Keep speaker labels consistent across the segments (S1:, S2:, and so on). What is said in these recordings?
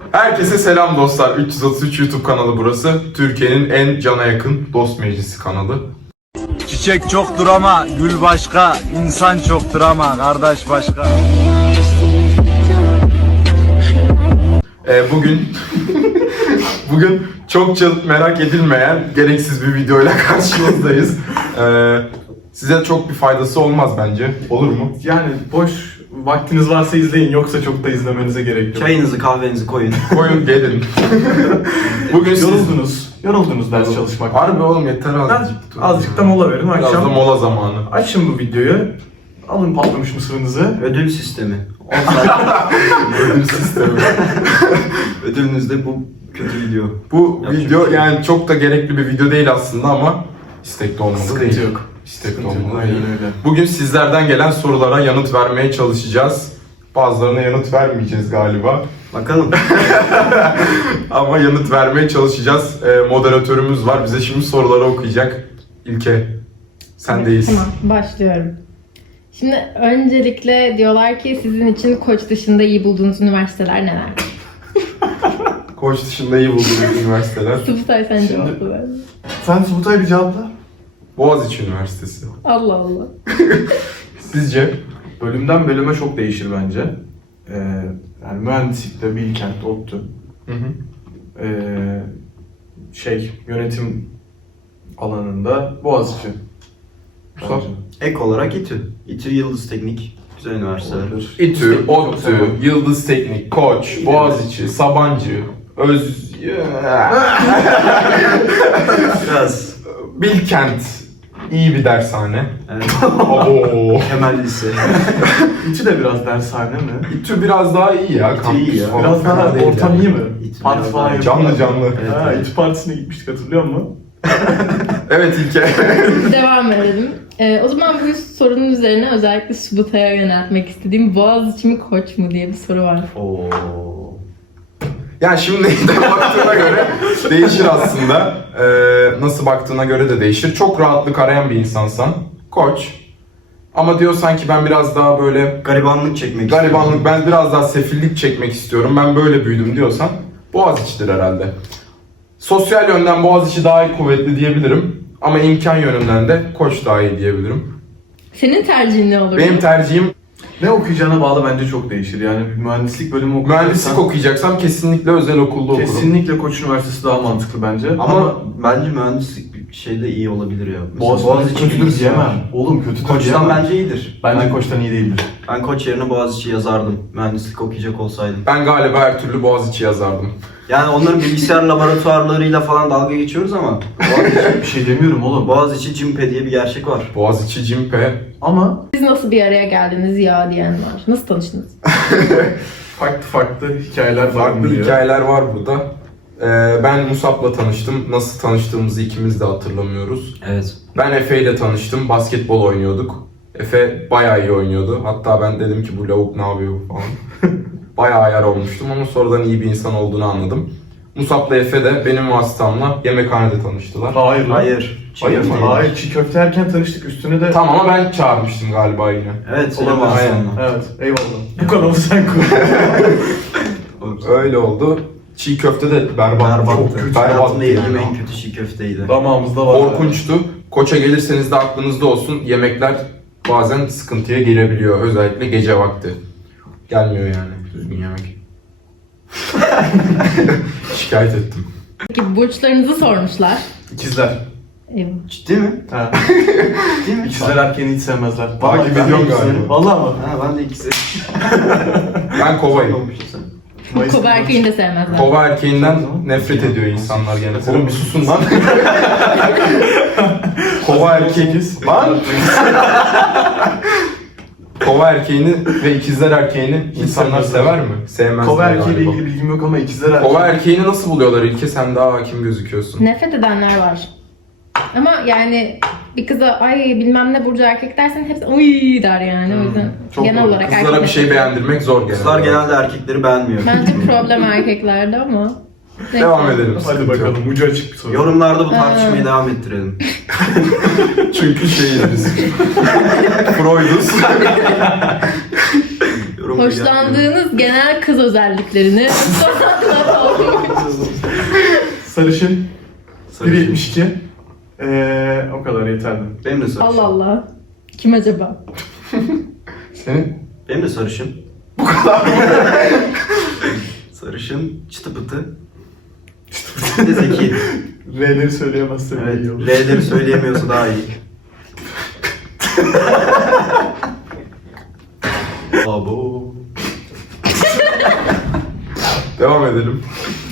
S1: Herkese selam dostlar. 333 YouTube kanalı burası. Türkiye'nin en cana yakın dost meclisi kanalı.
S2: Çiçek çoktur ama gül başka, insan çoktur ama kardeş başka.
S1: Bugün çokça merak edilmeyen gereksiz bir videoyla karşınızdayız. Size çok bir faydası olmaz bence. Olur mu?
S3: Yani boş vaktiniz varsa izleyin, yoksa çok da izlemenize gerek yok.
S4: Çayınızı kahvenizi koyun.
S1: Koyun gelin. Bugün
S3: Yoruldunuz ders çalışmaktan.
S1: Harbi oğlum yeter azıcık.
S3: Azıcık da mola verin.
S1: Biraz da
S3: Akşam
S1: mola zamanı.
S3: açın bu videoyu. Alın patlamış mısırınızı.
S4: Ödül sistemi. 10 saat
S1: Ödül sistemi.
S4: ödülünüz de bu kötü video.
S1: Bu
S4: Yapacak
S1: video
S4: bir şey yok.
S1: yani çok da gerekli bir video değil aslında ama istekli olmalı.
S3: Sıkıntı yok.
S1: İstekli
S3: Sıkıntı yok,
S1: olmalı.
S3: aynen
S1: değil.
S3: öyle.
S1: Bugün sizlerden gelen sorulara yanıt vermeye çalışacağız. Bazılarına yanıt vermeyeceğiz galiba.
S4: Bakalım.
S1: Ama yanıt vermeye çalışacağız. Moderatörümüz var. Bize şimdi soruları okuyacak. İlke, sendeyiz.
S5: Tamam, başlıyorum. Şimdi öncelikle diyorlar ki sizin için Koç dışında iyi bulduğunuz üniversiteler neler?
S1: Koç dışında iyi bulduğunuz üniversiteler.
S5: Subutay sen
S3: Şimdi-
S5: cevapla ver.
S3: Sen Subutay bir cevapla.
S1: Boğaziçi Üniversitesi.
S5: Allah Allah.
S1: Sizce?
S3: Bölümden bölüme çok değişir bence. Yani mühendislikte, Bilkent, ODTÜ.
S1: Hı hı.
S3: Yönetim alanında Boğaziçi.
S1: Sor.
S3: Bence.
S4: Ek olarak İTÜ. İTÜ Yıldız Teknik. Güzel üniversiteler.
S3: Olabilir.
S1: İTÜ,
S3: Çok
S1: ODTÜ,
S3: severim.
S1: Yıldız Teknik, Koç, Boğaziçi, Sabancı,
S4: Biraz.
S1: Bilkent. İyi bir dershane.
S4: Evet.
S1: Oo.
S4: Temel lise.
S3: İTÜ de biraz dershane mi?
S1: İTÜ biraz daha iyi ya.
S4: İTÜ
S1: Kampüs
S4: iyi ya.
S1: falan
S3: Biraz
S1: fena
S3: daha
S1: değil
S3: ortam
S1: yani.
S3: iyi mi?
S4: İTÜ
S3: Parti
S4: biraz
S3: falan
S4: daha-
S3: yapıyorlar.
S1: Canlı.
S4: Evet,
S3: Ha,
S4: evet.
S3: İTÜ partisine gitmiştik, hatırlıyor musun?
S1: Evet İlke.
S5: Devam edelim. O zaman bu sorunun üzerine özellikle Subutay'a yöneltmek istediğim Boğaziçi mi Koç mu diye bir soru var.
S4: Oo.
S1: Yani şimdi neyden baktığına göre değişir aslında. Nasıl baktığına göre de değişir. Çok rahatlık arayan bir insansan Koç. Ama diyor sanki ben biraz daha böyle
S4: Garibanlık çekmek
S1: garibanlık, ben biraz daha sefillik çekmek istiyorum. Ben böyle büyüdüm diyorsan Boğaziçi'dir herhalde. Sosyal yönden Boğaziçi daha iyi kuvvetli diyebilirim. Ama imkan yönünden de Koç daha iyi diyebilirim.
S5: Senin tercihin ne olur?
S1: Benim tercihim
S3: Ne okuyacağına bağlı, bence çok değişir. Yani bir mühendislik bölümü okuyacaksan
S1: mühendislik okuyacaksam kesinlikle özel okulda okurum.
S3: kesinlikle Koç Üniversitesi daha mantıklı bence.
S4: Ama bence mühendislik bir şeyde iyi olabilir ya. Mesela
S3: Boğaziçi kötüdür
S4: bilgisi var.
S3: diyemem. Oğlum kötüdür
S4: Koç'tan
S3: diyemem.
S4: bence iyidir.
S3: Bence Koç'tan iyi değildir.
S4: Ben Koç yerine Boğaziçi yazardım. Mühendislik okuyacak olsaydım.
S1: Ben galiba her türlü Boğaziçi yazardım.
S4: Yani onların bilgisayar laboratuvarlarıyla falan dalga geçiyoruz ama
S3: Bir şey demiyorum oğlum.
S4: Boğaziçi Cimpe diye bir gerçek var.
S1: Boğaziçi, Cimpe.
S3: Ama
S5: Siz nasıl bir araya geldiniz ya diyen var. Nasıl tanıştınız?
S3: farklı hikayeler var
S1: Farklı
S3: bunun ya.
S1: hikayeler var burada. Ben Musab'la tanıştım. Nasıl tanıştığımızı ikimiz de hatırlamıyoruz.
S4: Evet.
S1: Ben Efe ile tanıştım. Basketbol oynuyorduk. Efe bayağı iyi oynuyordu. Hatta ben dedim ki bu lavuk ne yapıyor falan. Bayağı ayar olmuştum ama sonradan iyi bir insan olduğunu anladım. Musab'la Efe de benim vasıtamla yemekhanede tanıştılar.
S3: Hayır lan.
S4: Hayır. Çiğ
S1: Hayır
S4: köfte
S1: mı?
S4: yedik.
S3: Hayır, çiğ köfte yerken tanıştık, üstüne de...
S1: Tamam ama ben çağırmıştım galiba yine.
S4: Evet. Senin
S3: Olamaz.
S4: vasıtanla.
S3: Evet, eyvallah. Bu kanalı sen kur.
S1: Öyle oldu. Çiğ köfte de berbat. Çok kötü.
S4: Hayatımda yediğim
S1: yani.
S4: en kötü çiğ köfteydi.
S3: Damağımızda var.
S1: Korkunçtu. Koç'a gelirseniz de aklınızda olsun. Yemekler bazen sıkıntıya girebiliyor. Özellikle gece vakti. Gelmiyor yani düzgün yemek. Şikayet ettim.
S5: Peki burçlarınızı sormuşlar.
S3: İkizler.
S5: Eyvah.
S4: Ciddi mi?
S3: Ha.
S4: Ciddi mi?
S3: İkizler erkeğini hiç sevmezler.
S1: Takip
S3: ben de
S1: ediyorum
S3: ikizlerim.
S1: galiba.
S3: Vallahi mı?
S4: Ha ben de ikisi.
S1: Ben kovayım.
S4: Olmuşsun sen.
S5: Kova erkeğini de sevmezler.
S1: Kova erkeğinden nefret ediyor insanlar genelde. Oğlum bir susun lan. Kova erkeği. Lan! Kova erkeğini ve ikizler erkeğini insanlar sever mi? Sevmezler
S3: Kova erkeğiyle
S1: galiba.
S3: ilgili bilgim yok ama ikizler erkeği.
S1: Kova erkeğini nasıl buluyorlar İlke? Sen daha hakim gözüküyorsun.
S5: Nefret edenler var. Ama yani bir kıza ay bilmem ne burcu erkek dersen hepsi uy der yani. O yüzden
S3: çok
S5: genel
S3: doğru.
S5: olarak
S1: Kızlara bir şey
S5: nefret-
S1: beğendirmek zor genelde.
S4: Kızlar genelde erkekleri beğenmiyor.
S5: Bence problem erkeklerde ama. Neyse.
S1: Devam edelim.
S3: Hadi
S1: sıkıntı yok.
S3: bakalım, ucu açık bir soru.
S4: Yorumlarda bu tartışmayı devam ettirelim.
S1: Çünkü şeyiz biz. Freud'uz.
S5: Hoşlandığınız genel kız özelliklerini
S3: Sarışın.
S4: Sarışın.
S3: 1.72. O kadar yeterli.
S4: Benim de sarışın.
S5: Allah Allah. Kim acaba?
S3: Senin?
S4: Benim de sarışın. Sarışın, çıtı pıtı. Bir de zeki.
S3: R'leri söyleyemezse
S4: Evet,
S3: iyi olur.
S4: L'leri söyleyemiyorsa daha iyi. Abo.
S1: Devam edelim.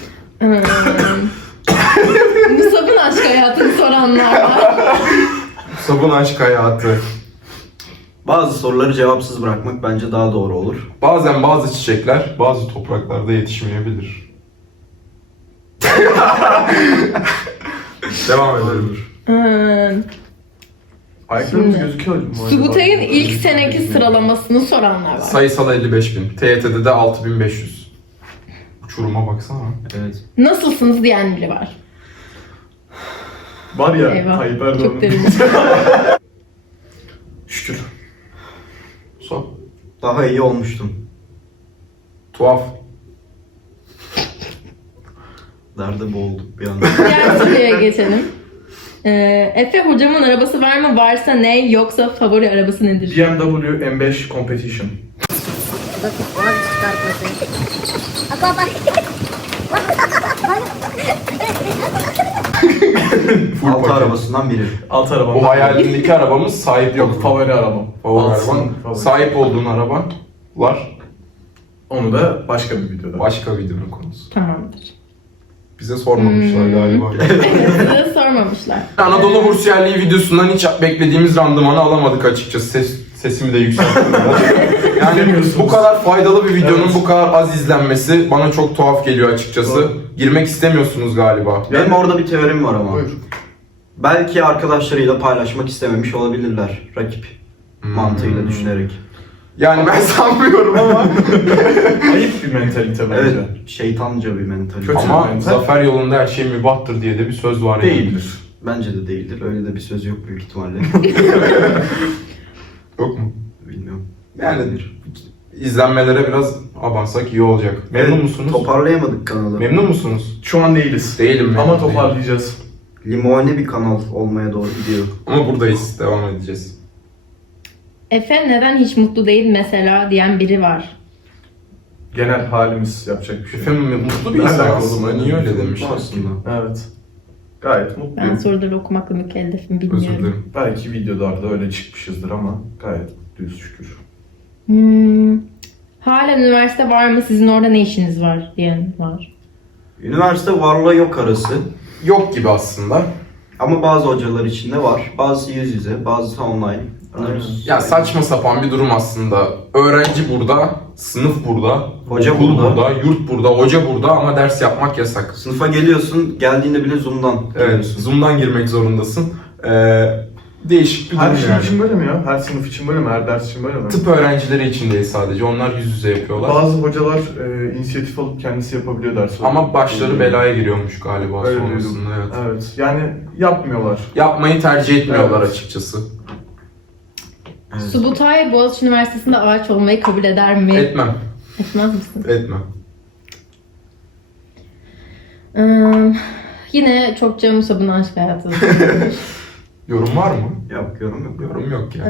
S5: Musab'ın aşk hayatını soranlar var.
S1: Sabun aşk hayatı.
S4: Bazı soruları cevapsız bırakmak bence daha doğru olur.
S1: Bazen bazı çiçekler bazı topraklarda yetişmeyebilir. Devam edelim.
S3: Ayaklarımız
S5: Şimdi,
S3: gözüküyor mu? acaba?
S5: Subutay'ın ilk seneki sıralamasını soranlar var.
S1: Sayısal 55.000. TYT'de de 6.500. Uçuruma baksana.
S4: Evet.
S5: Nasılsınız diyen biri var.
S3: Var ya
S5: Eyvah.
S3: Tayyip
S5: Çok
S3: Erdoğan'ın.
S5: derin.
S3: Şükür.
S1: Sor.
S4: Daha iyi olmuştum.
S1: Tuhaf.
S4: Derde boğulduk bir anda.
S5: Diğer soruya geçelim. Efe hocamın arabası var mı? Varsa ne? Yoksa favori arabası nedir?
S3: BMW M5 Competition.
S1: Full
S4: Altı
S1: paket.
S4: arabasından biri.
S3: Alt arabam.
S1: Bu hayalindeki arabamız sahip
S3: Yok, favori arabam.
S1: Favori
S3: Altsın,
S1: araban.
S3: favori.
S1: Sahip olduğun arabalar
S3: Onu da başka bir videoda.
S1: başka videonun konusu.
S5: Tamamdır.
S1: Bize sormamışlar galiba.
S5: Size sormamışlar.
S1: Anadolu Bursiyerliği videosundan hiç beklediğimiz randımanı alamadık açıkçası. Sesimi de yükselttim. Yani bu kadar faydalı bir videonun
S3: Evet.
S1: bu kadar az izlenmesi bana çok tuhaf geliyor açıkçası.
S3: Doğru.
S1: Girmek istemiyorsunuz galiba.
S4: Benim orada bir teorim var ama.
S3: Buyur.
S4: Belki arkadaşlarıyla paylaşmak istememiş olabilirler. Rakip mantığıyla düşünerek.
S1: Yani ben sanmıyorum ama.
S3: Ayıp bir mentalite bence.
S4: Evet, şeytanca bir mentalite.
S3: Kötü.
S1: Ama
S3: mental.
S1: zafer yolunda her şey mübahtır diye de bir söz var yani.
S3: Değildir.
S4: Bence de değildir. Öyle de bir söz yok büyük ihtimalle.
S1: Yok mu?
S4: Bilmiyorum.
S1: Yani izlenmelere biraz abansak iyi olacak. Memnun
S4: Evet,
S1: musunuz?
S4: Toparlayamadık kanalı.
S1: Memnun musunuz?
S3: Şu an değiliz.
S1: Değilim memnun
S3: Ama
S1: değilim.
S3: toparlayacağız.
S4: Limone bir kanal olmaya doğru gidiyor.
S1: Ama buradayız. Devam edeceğiz.
S5: Efe neden hiç mutlu değil mesela diyen biri var.
S3: Genel halimiz yapacak bir şey.
S1: Efendim mutlu bir
S3: Ben
S1: insan
S3: de
S1: aslında. Niye öyle demişler?
S4: Aslında.
S3: Evet. Gayet
S5: Ben
S3: mutluyum.
S5: soruları okumakla mükellefim
S1: Özür
S5: bilmiyorum.
S1: dilerim.
S3: Belki videolarda öyle çıkmışızdır ama gayet mutluyuz şükür.
S5: Halen üniversite var mı? Sizin orada ne işiniz var diyen var.
S4: Üniversite varla yok arası.
S1: Yok gibi aslında.
S4: Ama bazı hocalar için de var. Bazısı yüz yüze, bazısı online.
S1: Ya saçma sapan bir durum aslında. Öğrenci burada, sınıf burada,
S4: Hoca
S1: okul
S4: burada.
S1: yurt burada, hoca burada ama ders yapmak yasak.
S4: Sınıfa geliyorsun, geldiğinde bile Zoom'dan
S1: Evet,
S4: geliyorsun.
S1: Zoom'dan girmek zorundasın. Değişik bir
S3: Her
S1: durum
S3: şey
S1: yani.
S3: için böyle mi ya? Her sınıf için böyle mi? Her ders için böyle mi?
S1: Tıp öğrencileri için değil sadece. Onlar yüz yüze yapıyorlar.
S3: Bazı hocalar inisiyatif alıp kendisi yapabiliyor ders.
S1: Ama başları belaya giriyormuş galiba
S3: Öyle
S1: sonrasında. Evet.
S3: Evet. Yani yapmıyorlar.
S1: Yapmayı tercih etmiyorlar
S3: Evet.
S1: açıkçası.
S4: Evet.
S5: Subutay Boğaziçi Üniversitesi'nde ağaç olmayı kabul eder mi?
S1: Etmem.
S5: Etmez misin?
S1: Etmem.
S5: Yine çokça Musab'ın aşk hayatı.
S1: Yorum var mı?
S4: Yok, yorum yok.
S1: Yorum yok ya.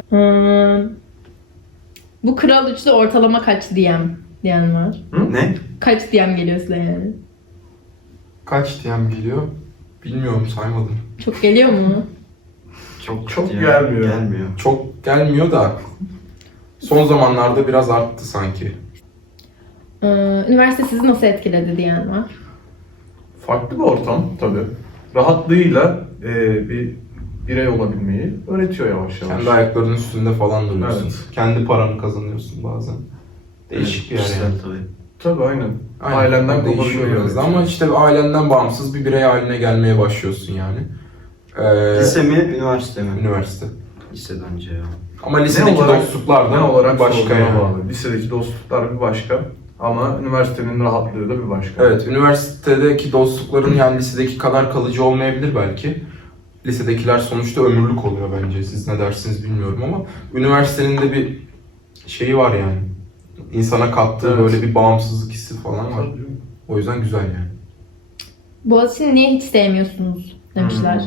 S5: Bu Kral 3'te ortalama kaç diyen var.
S4: Ne?
S5: Kaç DM geliyor size yani?
S1: Kaç DM geliyor? Bilmiyorum, saymadım.
S5: Çok geliyor mu?
S3: Çok gelmiyor.
S4: Gelmiyor.
S1: Çok gelmiyor da son zamanlarda biraz arttı sanki.
S5: Üniversite sizi nasıl etkiledi diyen var.
S3: Farklı bir ortam tabii. Rahatlığıyla bir birey olabilmeyi öğretiyor yavaş yavaş.
S1: Kendi ayaklarının üstünde falan duruyorsun.
S3: Evet.
S1: Kendi paranı kazanıyorsun bazen. Değişik bir yer
S4: Kişisel
S1: yani.
S4: tabii.
S3: Tabii aynen.
S1: Aynen,
S3: Ailenden
S1: değişiyor
S3: kopabiliyor
S1: biraz da
S3: yani.
S1: ama işte ailenden bağımsız bir birey haline gelmeye başlıyorsun yani.
S4: Lise mi, üniversite mi?
S1: Üniversite.
S4: Lise bence ya.
S1: Ama lisedeki
S3: olarak-
S1: dostluklar
S3: Ne
S1: da
S3: olarak
S1: başka
S3: sorduğuna
S1: yani.
S3: bağlı. Lisedeki dostluklar bir başka ama üniversitenin rahatlığı da bir başka.
S1: Evet, üniversitedeki dostlukların yani lisedeki kadar kalıcı olmayabilir belki. Lisedekiler sonuçta ömürlük oluyor bence. Siz ne dersiniz bilmiyorum ama üniversitenin de bir şeyi var yani. insana kattığı
S3: Evet.
S1: böyle bir bağımsızlık hissi falan var. O yüzden güzel yani.
S5: Boğaziçi'ni niye hiç sevmiyorsunuz demişler.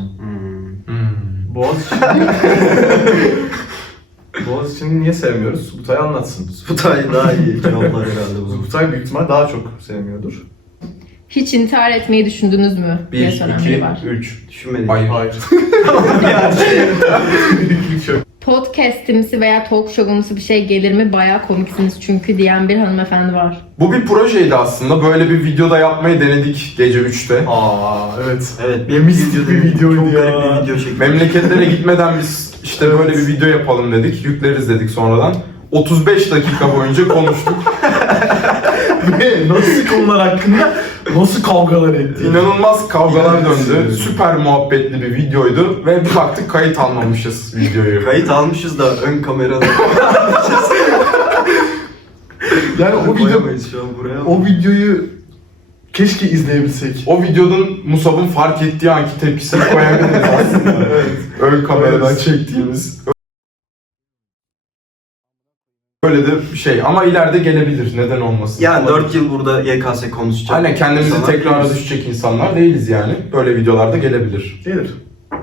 S3: Boğaziçi'ni niye sevmiyoruz? Subutay anlatsın.
S4: Subutay daha iyi cevaplar herhalde bu.
S3: Subutay büyük ihtimal daha çok sevmiyordur.
S5: Hiç intihar etmeyi düşündünüz mü? diye
S1: 1,
S5: soran biri
S1: 2,
S5: var.
S1: 3.
S4: Düşünmedik.
S1: Hayır.
S3: Hayır.
S5: Podcast'imsi veya talk show'umsu bir şey gelir mi? Bayağı komiksiniz çünkü diyen bir hanımefendi var.
S1: Bu bir projeydi aslında. Böyle bir videoda yapmayı denedik gece 3'te.
S3: Evet.
S4: Evet,
S3: Mis gibi bir videoydu
S4: çok
S3: ya.
S4: garip bir video çektik.
S1: Memleketlere gitmeden biz işte böyle bir video yapalım dedik. Yükleriz dedik sonradan. 35 dakika boyunca konuştuk.
S3: Ve nasıl konular hakkında nasıl kavgalar ettik.
S1: İnanılmaz kavgalar döndü.
S3: Evet.
S1: Süper muhabbetli bir videoydu ve bir baktık kayıt almamışız videoyu.
S4: Kayıt almışız da ön kamerada.
S3: Yani o video,
S4: Koyamayız şu an buraya.
S3: o videoyu keşke izleyebilsek.
S1: O videonun Musab'ın fark ettiği anki tepkisini koyabiliriz aslında. Ön kameradan
S3: Evet.
S1: çektiğimiz. Böyle de bir şey ama ileride gelebilir. Neden olmasın?
S4: Yani
S1: Olabilir.
S4: 4 yıl burada YKS konuşacak.
S1: Aynen kendimizi
S4: İnsanlar
S1: tekrara
S4: değiliz.
S1: düşecek insanlar değiliz yani. Böyle videolarda gelebilir.
S3: Gelir.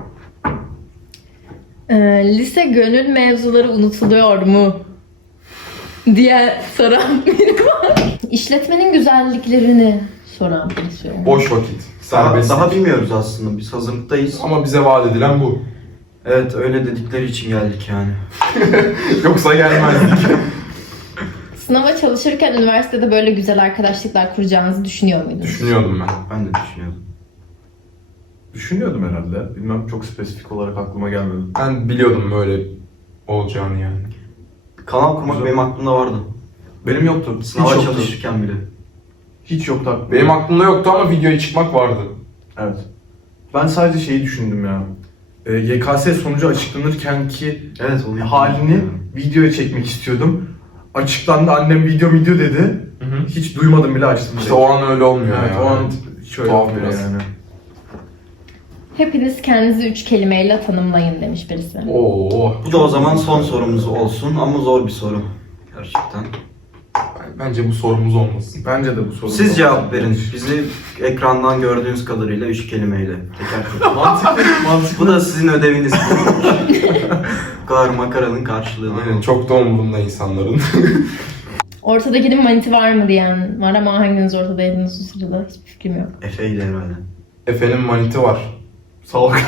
S5: Lise gönül mevzuları unutuluyor mu? diye soran biri var. İşletmenin güzelliklerini soran birisi var.
S1: Boş vakit.
S4: Daha,
S1: Serbest.
S4: daha bilmiyoruz aslında. Biz hazırlıktayız.
S1: Ama bize vaat edilen bu.
S4: Evet, öyle dedikleri için geldik yani.
S1: Yoksa gelmezdik.
S5: Sınava çalışırken üniversitede böyle güzel arkadaşlıklar kuracağınızı düşünüyor muydunuz?
S1: Düşünüyordum ben.
S4: Ben de düşünüyordum.
S3: Düşünüyordum herhalde. Bilmem, çok spesifik olarak aklıma gelmedi.
S1: Ben biliyordum böyle olacağını yani.
S4: Kanal kurmak
S3: Güzel.
S4: benim aklımda vardı.
S3: Benim yoktu.
S4: Sınava
S3: Hiç yoktu.
S4: çalışırken bile.
S3: Hiç yoktu aklımda.
S1: Benim aklımda yoktu ama videoya çıkmak vardı.
S3: Evet. Ben sadece şeyi düşündüm ya. YKS sonucu açıklanırken ki
S4: Evet, onu
S3: halini videoya çekmek istiyordum. Açıklandı, annem video dedi. Hiç duymadım bile, açtım.
S1: İşte
S3: direkt.
S1: o an öyle olmuyor
S3: Evet,
S1: yani.
S3: o an şöyle
S1: Tuhaf
S3: olmuyor
S1: biraz.
S3: yani.
S5: Hepiniz kendinizi 3 kelimeyle tanımlayın demiş birisi.
S1: Oo.
S4: Bu da o zaman son sorumuz olsun ama zor bir soru. Gerçekten.
S1: Bence bu sorumuz olmasın.
S3: Bence de bu soru.
S4: Siz cevap verin. Bizi ekrandan gördüğünüz kadarıyla 3 kelimeyle. Teker teker.
S3: Mantıklı, mantıklı.
S4: Bu da sizin ödeviniz. Bu kadar makaranın karşılığı.
S1: Aynen, çok da umurumda insanların.
S5: Ortadakinin maniti var mı diyen var ama hanginiz ortadaydınız o sırada hiçbir fikrim yok.
S4: Efe ile herhalde.
S1: Efe'nin maniti var.
S3: Sağ ol.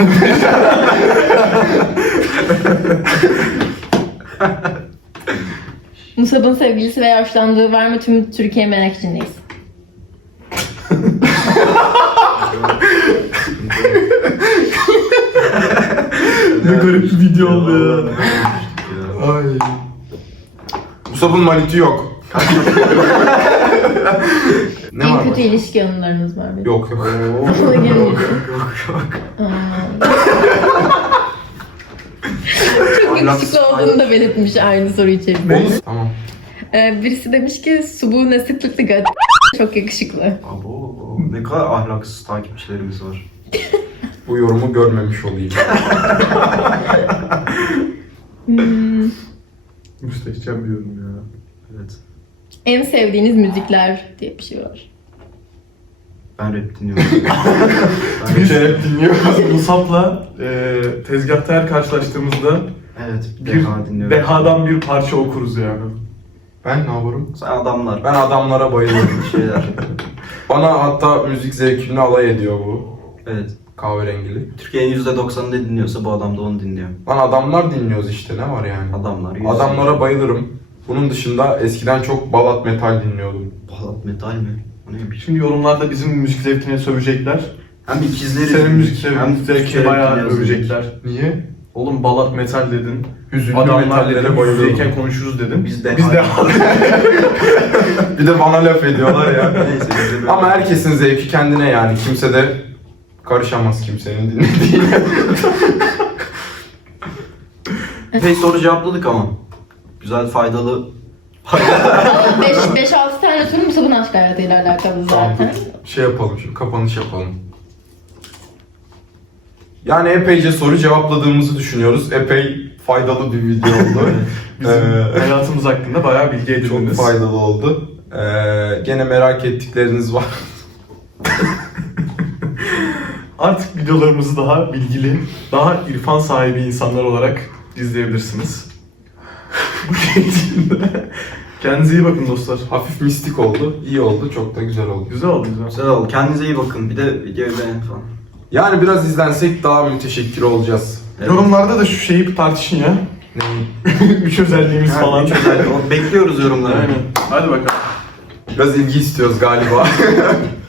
S5: Musab'ın sevgilisi veya hoşlandığı var mı? Tüm Türkiye merak içindeyiz.
S3: Ne garip bir video oldu ya. Ay.
S1: Musab'ın maniti yok. Ne
S5: en
S1: var
S5: kötü
S1: başka?
S5: ilişki anılarınız var mı?
S1: Yok yok.
S5: Aklıma gelmedi. Çok yakışıklı olduğunu da belirtmiş aynı soru içerisinde.
S1: Onu... Tamam.
S5: Birisi demiş ki Subu ne sıklıkla göt çok yakışıklı.
S4: Abo, ne kadar ahlaksız takipçilerimiz var.
S1: Bu yorumu görmemiş olayım.
S3: Müstehcen bir yorum ya.
S4: Evet.
S5: En sevdiğiniz müzikler diye bir şey var.
S4: Ben rap dinliyorum.
S1: Bir kere dinliyor.
S3: Musab'la tezgahta her karşılaştığımızda
S4: Evet,
S3: bir
S4: Deha dinliyorum.
S3: Deha'dan bir parça okuruz yani.
S1: Ben ne yaparım?
S4: Sen adamlar.
S1: Ben adamlara bayılıyorum.
S4: Şeyler.
S1: Bana hatta müzik zevkimle alay ediyor bu.
S4: Evet.
S1: Kahverengili.
S4: Türkiye'nin %90'ı ne dinliyorsa bu adam da onu dinliyor.
S1: Lan adamlar dinliyoruz işte, ne var yani?
S4: Adamlar.
S1: Adamlara bayılırım. Bunun dışında eskiden çok balat metal dinliyordum.
S4: Balat metal mi? O neymiş?
S3: Şimdi yorumlarda bizim müzik zevkine sövecekler.
S4: Hem ikizleri
S3: Senin müzik
S4: hem
S3: zevkine
S4: Türkçe
S3: bayağı
S4: dinliyoruz.
S3: övecekler.
S1: Niye?
S3: Oğlum balat metal dedin.
S1: Hüzünlü
S3: Adamlar
S1: metallere
S3: dedin,
S1: bayılıyorum.
S3: yüzdeyken konuşuruz dedin.
S4: Biz de-
S1: Bir de bana laf ediyorlar ya.
S4: Neyse. biz de böyle-
S1: Ama herkesin zevki kendine yani. Kimse de karışamaz kimsenin dinlediğine.
S4: Epey soru cevapladık ama. Güzel, faydalı.
S5: 5-6 tane soru Musab'ın aşk hayatıyla alakalı
S1: Tamam,
S5: zaten.
S1: şey yapalım şimdi, kapanış yapalım. Yani epeyce soru cevapladığımızı düşünüyoruz. Epey faydalı bir video oldu.
S3: Bizim
S1: Ee,
S3: hayatımız hakkında bayağı bilgi edindiniz.
S1: Çok faydalı oldu. Gene merak ettikleriniz var.
S3: Artık videolarımızı daha bilgili, daha irfan sahibi insanlar olarak izleyebilirsiniz. Bu şekilde. Kendinize iyi bakın dostlar.
S1: Hafif mistik oldu. İyi oldu. Çok da güzel oldu.
S3: Güzel oldu güzel.
S4: Güzel oldu. Kendinize iyi bakın. Bir de videoyu beğenin falan.
S1: Yani biraz izlensek daha müteşekkir olacağız.
S3: Yorumlarda da şu şeyi bir tartışın ya. Üç özelliğimiz falan.
S4: Üç özellik. Bekliyoruz yorumları.
S3: Aynen. Hadi bakalım.
S1: Biraz ilgi istiyoruz galiba.